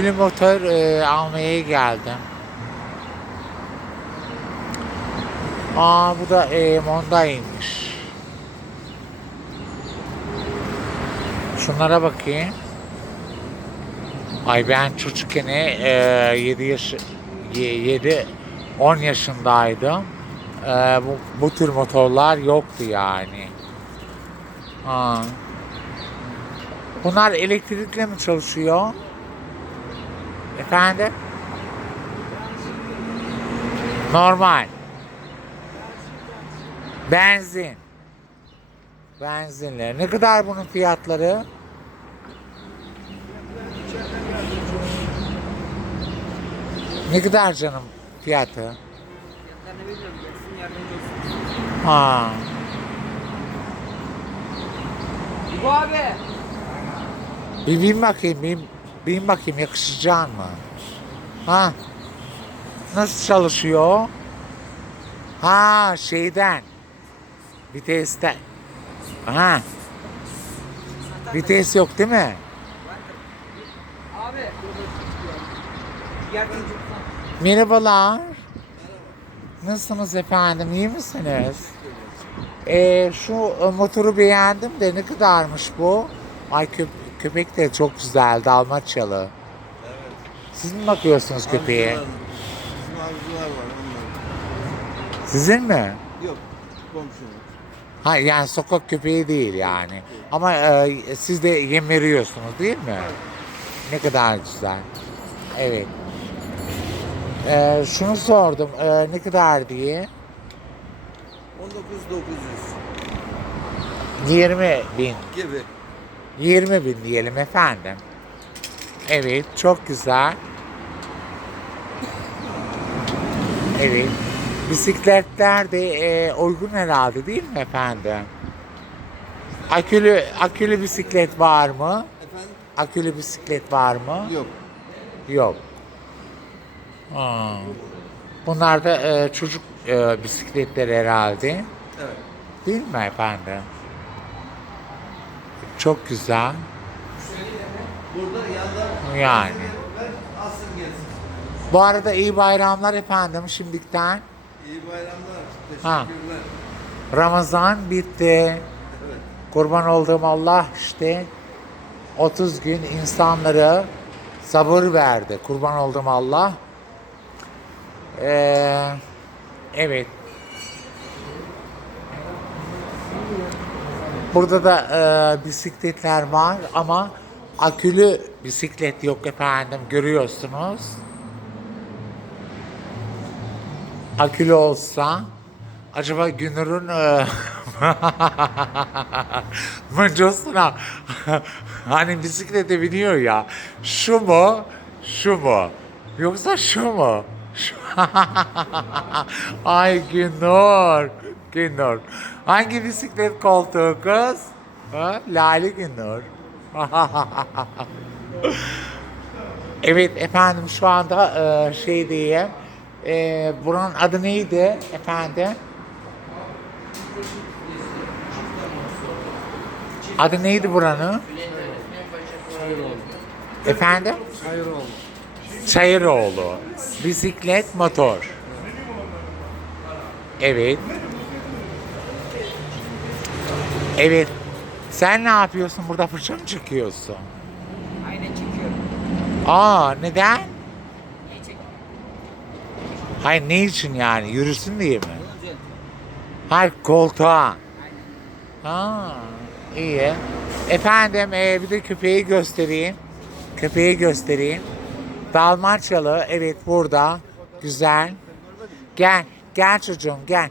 Yeni motor e, almaya geldim. Aa bu da e, Monda'ymış. Şunlara bakayım. Ay ben çocukken e, 7 yaş 7 10 yaşındaydım. E, bu, bu tür motorlar yoktu yani. Ha. Bunlar elektrikle mi çalışıyor? Efendim? Normal. Benzin. Benzinler. Ne kadar bunun fiyatları? Ne kadar canım fiyatı? Fiyatlarını bilmiyorum. Gelsin yardımcı olsun. Ha. Bu abi. Bir bin bakayım, bin, bin bakayım yakışacak mı? Ha? Nasıl çalışıyor? Ha şeyden. Vitesten. Ha. Vites yok değil mi? Abi. Merhabalar. Nasılsınız efendim? İyi misiniz? Ee, şu e, motoru beğendim de ne kadarmış bu? Ay köp köpek de çok güzel Dalmaçyalı. Siz mi bakıyorsunuz köpeğe? Bizim avcılar var onlar. Sizin mi? Yok komşumuz. Ha yani sokak köpeği değil yani. Ama e, siz de yem veriyorsunuz değil mi? Ne kadar güzel. Evet. E, şunu sordum. e, ne kadar diye? 19.900 20 bin. gibi. 20 bin diyelim efendim. Evet çok güzel. Evet. Bisikletler de e, uygun herhalde değil mi efendim? Akülü akülü bisiklet var mı? Efendim? Akülü bisiklet var mı? Yok. Yok. Ha. Bunlar da e, çocuk e, bisikletleri herhalde. Evet. Değil mi efendim? Çok güzel. Burada yanda Yani. Bu arada iyi bayramlar efendim şimdikten. İyi bayramlar. Ha. Teşekkürler. Ramazan bitti. Evet. Kurban olduğum Allah işte 30 gün insanlara sabır verdi. Kurban olduğum Allah. Ee, evet. Burada da e, bisikletler var ama akülü bisiklet yok efendim görüyorsunuz. Akülü olsa acaba Günür'ün e, mıncosuna hani bisiklete biniyor ya şu mu şu mu yoksa şu mu Ay Günür Günür hangi bisiklet koltuğu kız ha? Lale Günür Evet efendim şu anda e, şey diyeyim e, buranın adı neydi efendim? Adı neydi buranın? Efendim? Hayır oldu. Çayıroğlu. Bisiklet motor. Evet. Evet. Sen ne yapıyorsun burada fırça mı çekiyorsun? Aynen çekiyorum. Aa neden? Niye çekiyorum? Hayır ne için yani? Yürüsün diye mi? Düzeltiyorum. Hayır koltuğa. Aynen. Ha, iyi. Efendim e, bir de köpeği göstereyim. Köpeği göstereyim. Dalmaçyalı evet burada. Güzel. Gel. Gel çocuğum gel.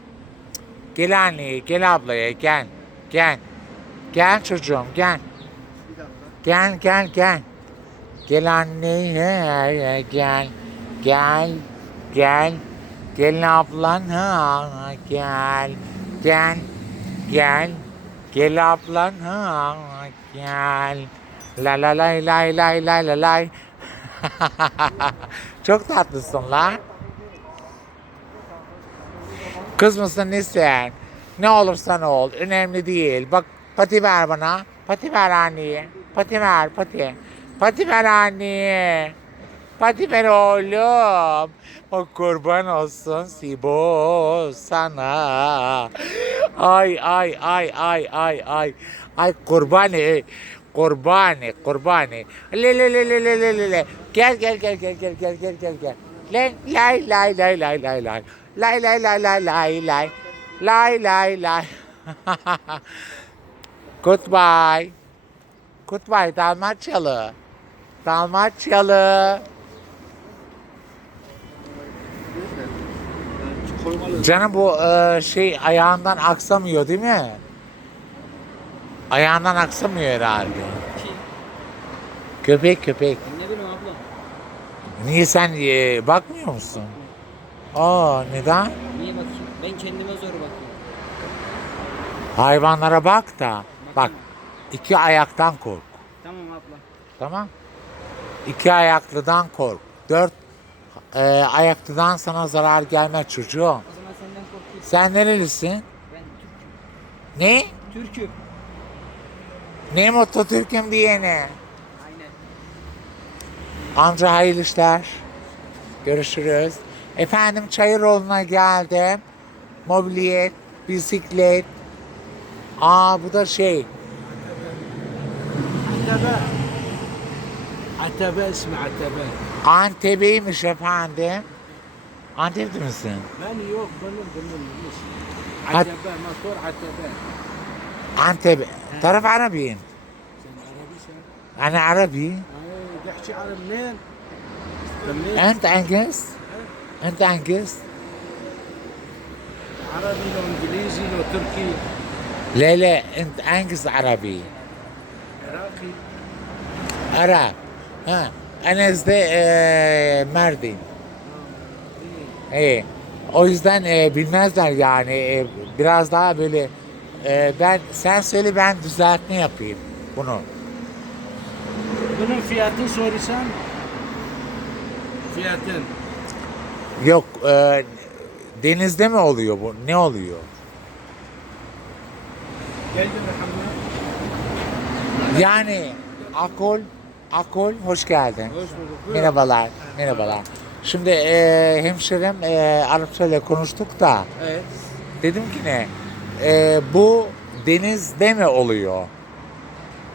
Gel anneye gel ablaya gel. Gel. Gel çocuğum gel. Gel gel gel. Gel anneye gel. Gel. Gel. Gel ablan ha gel. Gel. Gel. Gel ablan ha gel. La la lay lay lay lay la lay. Çok tatlısın lan. Kız mısın nesin? Ne olursan ol. Önemli değil. Bak pati ver bana. Pati ver anneye. Pati ver pati. Pati ver anneye. Hadi ver oğlum. O kurban olsun Sibo sana. Ay ay ay ay ay ay. Ay kurbani. Kurbani, kurbani. Le le le le le le le. Gel gel gel gel gel gel gel gel gel. Lan lay lay lay lay lay lay. Lay lay lay lay lay lay. Lay lay lay. Goodbye. Goodbye Dalmaçyalı. Dalmaçyalı. Canım bu e, şey ayağından aksamıyor değil mi? Ayağından aksamıyor herhalde. Köpek köpek. Ne bileyim abla. Niye sen e, bakmıyor musun? Aa neden? Niye bakayım? Ben kendime zor bakıyorum. Hayvanlara bak da. Bak iki ayaktan kork. Tamam abla. Tamam. İki ayaklıdan kork. Dört e, ayaklıdan sana zarar gelmez çocuğum. O zaman senden korkuyorum. Sen nerelisin? Ben Türk'üm. Ne? Türk'üm. Ne mutlu Türk'üm diyene. Aynen. Amca hayırlı işler. Görüşürüz. Efendim Çayıroğlu'na geldim mobilyet, bisiklet. Aa bu da şey. Antebe. Antebe ismi Antebe. Antebeymiş efendim. Antep'te misin? Ben yok benim benim. Antebe, motor Antebe. Antep طرف عربي أنا عربي تحكي عرب منين؟ أنت عنقص؟ أنت عنقص؟ عربي لو انجليزي لو تركي لا لا انت انجز عربي عراقي Arap. Ha. Enes de e, Mardin. Evet. O yüzden e, bilmezler yani E, biraz daha böyle e, ben sen söyle ben düzeltme yapayım bunu. bunun fiyatını soruyorsan fiyatın Yok e, denizde mi oluyor bu? Ne oluyor? Yani akol akol hoş geldin. hoş bulduk. Merhabalar. Merhabalar. Şimdi e, hemşerim e, Arapça ile konuştuk da Evet. dedim ki ne? E, bu denizde mi oluyor?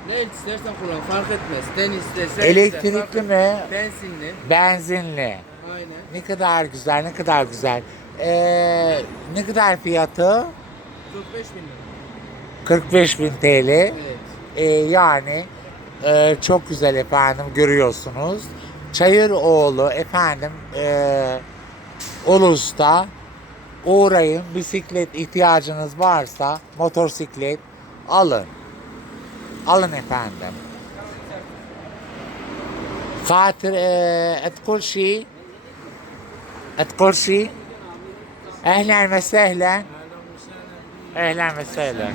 Ne istersen kullan fark etmez. Denizde, sen Elektrikli mi? Benzinli. Benzinli. Aynen. Ne kadar güzel, ne kadar güzel. Ee, ne kadar fiyatı? 45 bin lira. 45 bin TL. Evet. Ee, yani e, çok güzel efendim görüyorsunuz. Çayıroğlu efendim e, Ulus'ta uğrayın bisiklet ihtiyacınız varsa motosiklet alın. Alın efendim. خاطر آه، تقول شيء تقول شيء أهلا وسهلا. أهلا وسهلا.